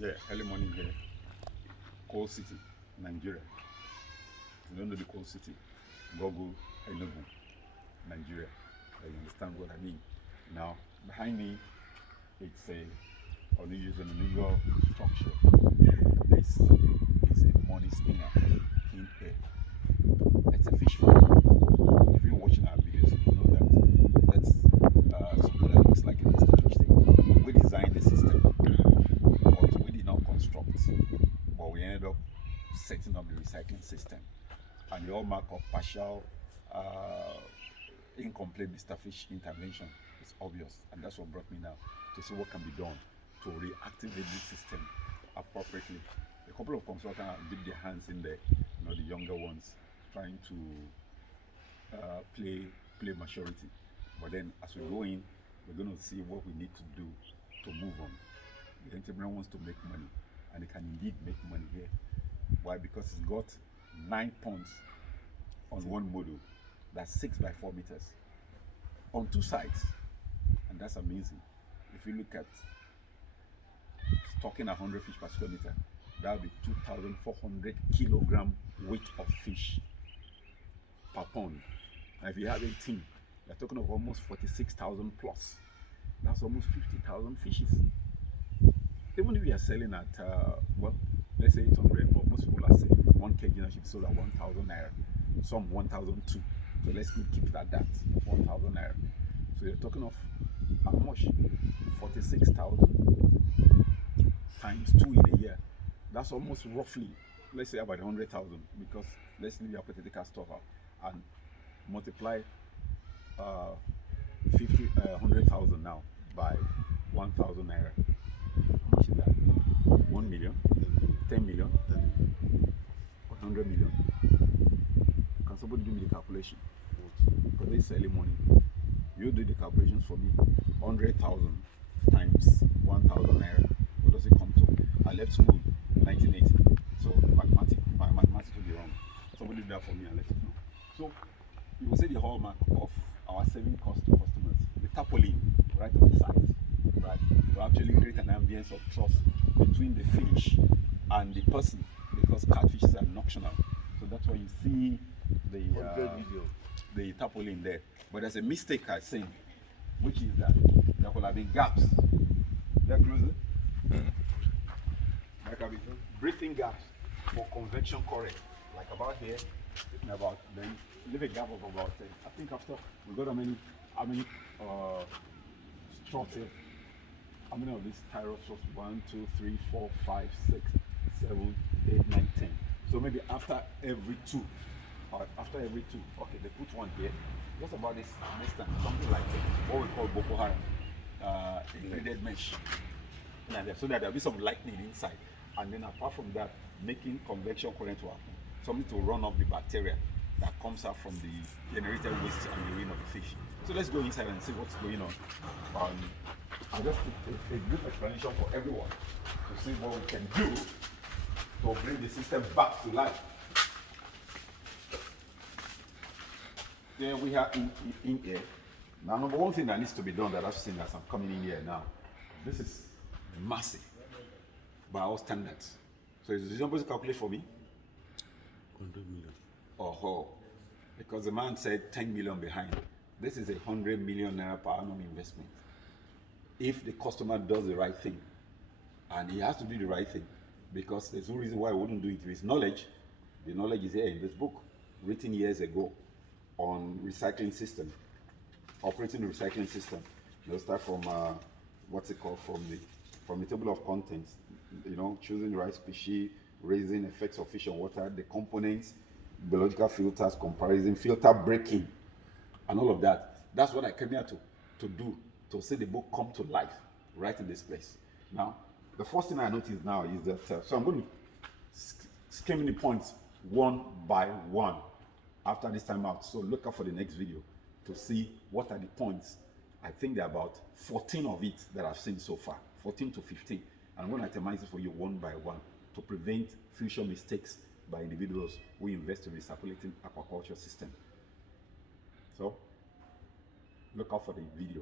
Yeah, early morning here. Coal City, Nigeria. If you don't know the Coal City, Google Enugu, Nigeria. You understand what I mean? Now, behind me, it's a unusual structure. This is a money spinner in here. It's a fish farm. If you're watching our videos, you know that's something that looks like a Mr. Fish thing. We designed the system, but we did not construct. But we ended up setting up the recycling system. And the hallmark of partial incomplete Mr. Fish intervention is obvious, and that's what brought me now to see what can be done to reactivate this system appropriately. A couple of consultants have dipped their hands in there, the younger ones, trying to play maturity. But then as we go in, we're going to see what we need to do to move on. The entrepreneur wants to make money, and it can indeed make money here. Why? Because it's got 9 ponds on one module. That's 6 by 4 meters on 2 sides, and that's amazing. If you look at stocking 100 fish per square meter, that would be 2,400 kilogram weight of fish per pond. And if you have 18, you're talking of almost 46,000 plus. That's almost 50,000 fishes. Even if you are selling at well, let's say 800, but most people are saying 1 kg should be sold at 1,000 naira, some 1,002. So let's keep it at that, 1,000 naira. So you're talking of how much? 46,000 times 2 in a year. That's almost roughly, let's say about 100,000, because let's leave your hypothetical stuff out and multiply 100,000 now by 1,000 naira. How much is that? 1 million? 10 million? 100 million? Can somebody do me the calculation? Because this is early morning. You do the calculations for me. 100,000 times 1,000 naira. What does it come to? I left school 1980, so my mathematics will be wrong. Somebody do that for me and let us know. So you will say the hallmark of our saving cost to customers, the tarpaulin right on the side, right, to actually create an ambience of trust between the fish and the person, because catfishes are nocturnal. So that's why you see the tarpaulin there. But there's a mistake I think, which is that there could have been gaps. They're closer. There can be breathing gaps for convection current, like about here, about then leave a gap of about I think after we got how many straws here. How many of these tyro straws? 1, 2, 3, 4, 5, 6, 7, 8, 9, 10. So maybe after every 2, or after every 2, okay, they put one here. Just about this distance, something like what we call Boko Haram, ingredient mesh. So that there'll be some lightning inside, and then apart from that, making convection current to happen, something to run off the bacteria that comes out from the generated waste and urine of the fish. So let's go inside and see what's going on. I'll just a brief explanation for everyone to see what we can do to bring the system back to life. There we are in here. Now, number one thing that needs to be done that I've seen as I'm coming in here now, this is massive by all standards. So is somebody calculate for me? 100 million. Oh, because the man said 10 million behind. This is 100 million naira per annum investment. If the customer does the right thing, and he has to do the right thing, because there's no reason why he wouldn't do it with knowledge. The knowledge is here in this book, written years ago on recycling system, operating the recycling system. They'll start from what's it called, from the table of contents, choosing the right species, raising effects of fish on water, the components, biological filters, comparison, filter breaking, and all of that. That's what I came here to do, to see the book come to life right in this place. Now, the first thing I noticed now is that, so I'm going to skim the points one by one after this time out. So look out for the next video to see what are the points. I think there are about 14 of it that I've seen so far, 14 to 15. And I'm going to itemize it for you one by one to prevent future mistakes by individuals who invest in recirculating aquaculture system. So look out for the video.